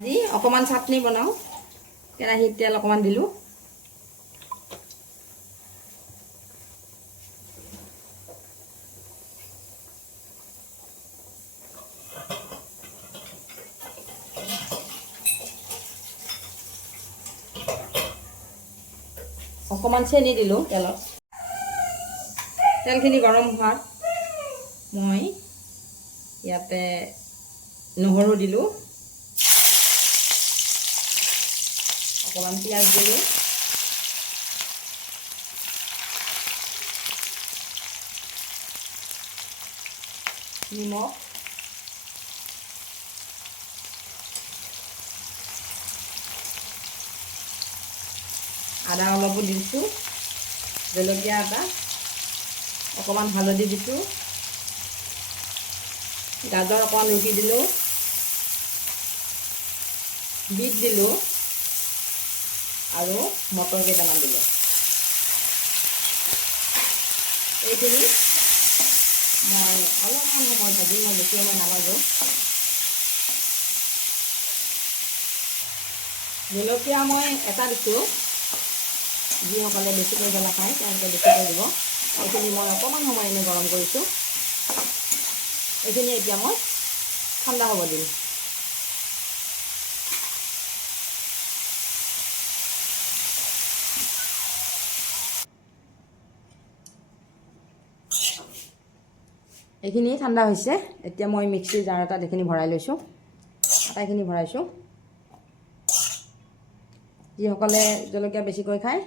আজি অকমান চাটনি বনাও কেৰাহীত তেল অকমান দিলো অকমান চেনি দিলো তেলত তেলখিনি গৰম হোৱাত মই ইয়াতে নহৰু দিলো অকমান পিঁয়াজ দিলো নিমখ আদা অলপো দিছোঁ জলকীয়া এটা অকমান হালধি দিছোঁ গাজৰ অকমান ৰুকি দিলোঁ বিট দিলোঁ আৰু মটৰ কেইটামান দিলোঁ এইখিনি মই অলপমান সময় ভাজি মই বেছি সময় নালাগো জলকীয়া মই এটা দিছোঁ যিসকলে বেছিকৈ জ্বলা খায় তেওঁলোকে বেছিকৈ দিব এইখিনি মই অকণমান সময় এনে গৰম কৰিছোঁ এইখিনি এতিয়া মই ঠাণ্ডা হ'ব দিম এইখিনি ঠাণ্ডা হৈছে এতিয়া মই মিক্সিৰ জাৰ এটাত এইখিনি ভৰাই লৈছোঁ আটাইখিনি ভৰাইছোঁ যিসকলে জলকীয়া বেছিকৈ খায়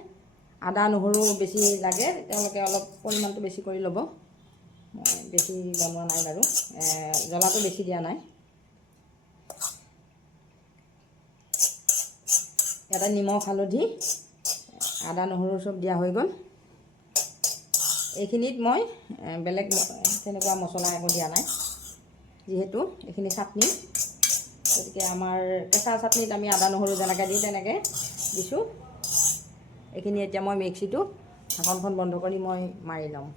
আদা নহৰু বেছি লাগে তেওঁলোকে অলপ পৰিমাণটো বেছি কৰি ল'ব মই বেছি বনোৱা নাই বাৰু জ্বলাটো বেছি দিয়া নাই ইয়াতে নিমখ হালধি আদা নহৰু চব দিয়া হৈ গ'ল এইখিনিত মই বেলেগ তেনেকুৱা মছলা একো দিয়া নাই যিহেতু এইখিনি চাটনি গতিকে আমাৰ কেঁচা চাটনিত আমি আদা নহৰু যেনেকৈ দিওঁ তেনেকৈ দিছোঁ এইখিনি এতিয়া মই মিক্সিটো ঢাকনখন বন্ধ কৰি মই মাৰি ল'ম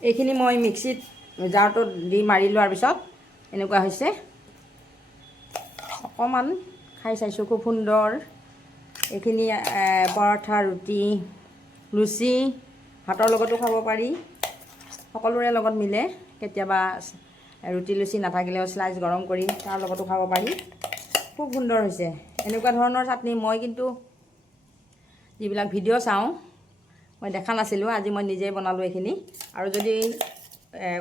এইখিনি মই মিক্সিত জাৰটোত দি মাৰি লোৱাৰ পিছত এনেকুৱা হৈছে অকণমান খাই চাইছোঁ খুব সুন্দৰ এইখিনি পৰঠা ৰুটি লুচি ভাতৰ লগতো খাব পাৰি সকলোৰে লগত মিলে কেতিয়াবা ৰুটি লুচি নাথাকিলেও স্লাইচ গৰম কৰি তাৰ লগতো খাব পাৰি খুব সুন্দৰ হৈছে এনেকুৱা ধৰণৰ চাটনি মই কিন্তু যিবিলাক ভিডিঅ' চাওঁ মই দেখা নাছিলোঁ আজি মই নিজেই বনালোঁ এইখিনি আৰু যদি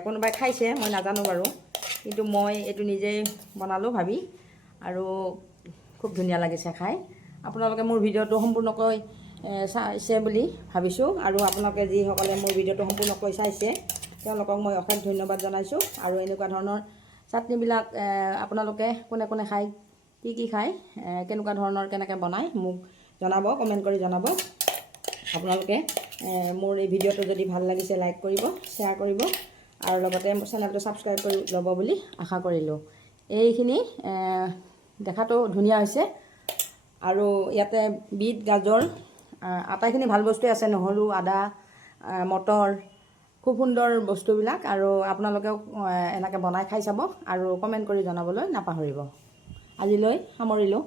কোনোবাই খাইছে মই নাজানো বাৰু কিন্তু মই এইটো নিজেই বনালোঁ ভাবি আৰু খুব ধুনীয়া লাগিছে খাই আপোনালোকে মোৰ ভিডিঅ'টো সম্পূৰ্ণকৈ চাইছে বুলি ভাবিছোঁ আৰু আপোনালোকে যিসকলে মোৰ ভিডিঅ'টো সম্পূৰ্ণকৈ চাইছে তেওঁলোকক মই অশেষ ধন্যবাদ জনাইছোঁ আৰু এনেকুৱা ধৰণৰ চাটনিবিলাক আপোনালোকে কোনে কোনে খায় কি খায় কেনেকুৱা ধৰণৰ কেনেকৈ বনায় মোক জনাব কমেণ্ট কৰি জনাব আপোনালোকে মোৰ এই ভিডিঅ'টো যদি ভাল লাগিছে লাইক কৰিব শ্বেয়াৰ কৰিব আৰু লগতে চেনেলটো ছাবস্ক্ৰাইব কৰি ল'ব বুলি আশা কৰিলোঁ এইখিনি দেখাটো ধুনীয়া হৈছে আৰু ইয়াতে বিট গাজৰ আটাইখিনি ভাল বস্তুৱে আছে নহৰু আদা মটৰ খুব সুন্দৰ বস্তুবিলাক আৰু আপোনালোকেও এনেকৈ বনাই খাই চাব আৰু কমেণ্ট কৰি জনাবলৈ নাপাহৰিব আজিলৈ সামৰিলোঁ